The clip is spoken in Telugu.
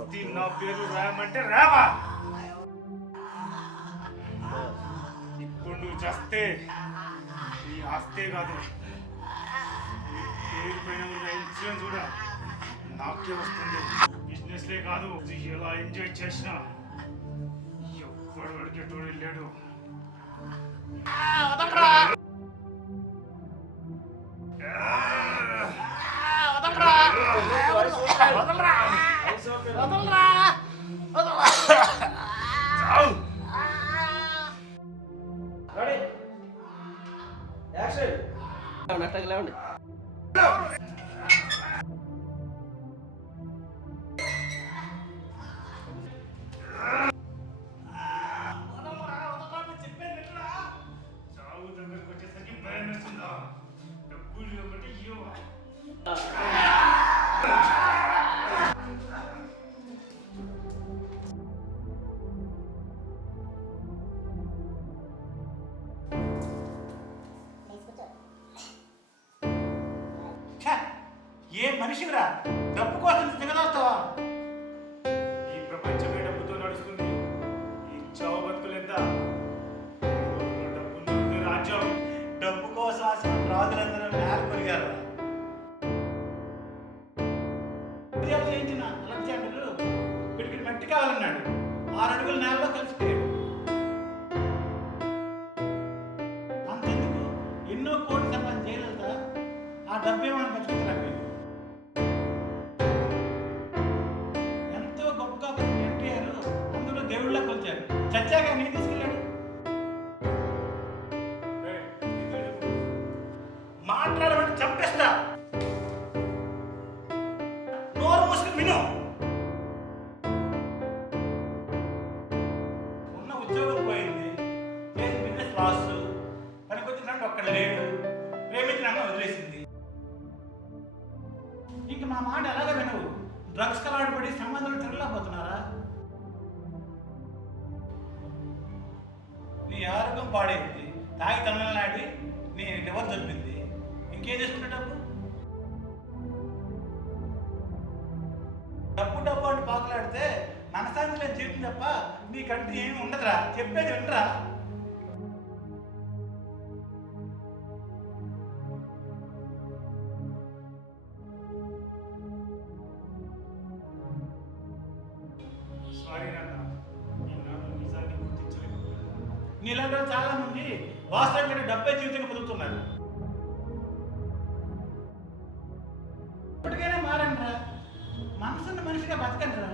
ఆస్తి నా పేరు రాయమంటే రావా. ఇప్పుడు నువ్వు చేస్తే నీ ఆస్తే కాదు, నీ పేరు పైన ఉన్న ఇన్సూరెన్స్ కూడా నాకే వస్తుంది. బిజినెస్లే కాదు, ఎలా ఎంజాయ్ చేసినా ఎవ్వడు అడిగేటోడు వెళ్ళాడు. లేవండి. చావు దగ్గరకు వచ్చేసరికి భయం వేస్తుందా? డబ్బులు ఇవ్వమంటే ఇవ్వ. ఏ మనిషిరా డబ్బు కోసం దిగదొస్తావా? ఈ ప్రపంచమే డబ్బుతో నడుస్తుంది. ఈ చావు బతుకులెంత? డబ్బులు రాజ్యం. డబ్బు కోసం అసలు రాజులందరూ నేల కొరిగారు. చేయించిన అలెగ్జాండర్ వీడికి మట్టి కావాలన్నాడు. 6 అడుగుల నేలలో కలిసిపోయాడు. అంతెందుకు ఎన్నో కోట్లు సంపాదన చేయలేదా? ఆ డబ్బేమని బతుకుతున్నట్టు ఎంతో గొప్పగా బతికిన ఎన్టీఆర్ అందులో దేవుళ్ళ కొలిచారు. చచ్చాక నేను తీసుకెళ్ళాడు. మాట్లాడమంటే చంపేస్తా. నోరు మూసుకుని విను. ఉన్న ఉద్యోగం పోయింది, చేసిన బిజినెస్ లాస్, పనికొచ్చినట్టు ఒక్కడ లేడు, ప్రేమించిన వదిలేసింది. ఇంక మా మాట ఎలాగ వినవు? డ్రగ్స్ కలవాడు పడి సంబంధాలు తిరగలేకపోతున్నారా? నీ ఆరోగ్యం పాడైంది, తాగి తమిళనాడి నీ లివర్ దొరికింది. ఇంకేం చేసుకుంటే డబ్బు డబ్బు డబ్బు అంటే పాకులాడితే మనసాన్ని నేను జీవితం తప్ప నీకంటే ఏమి ఉండదురా. చెప్పేది వినరా? సారీ నాన్న, ఈనాడు నిజాన్ని గుర్తించలేకపోయాను. నీలాంటి వాళ్ళు చాలా మంది వాస్తవంగా డబ్బే జీవితంగా పొందుతున్నారు. ఇప్పటికైనా మారండి రా. మనసున్న మనిషిగా బతకండి రా.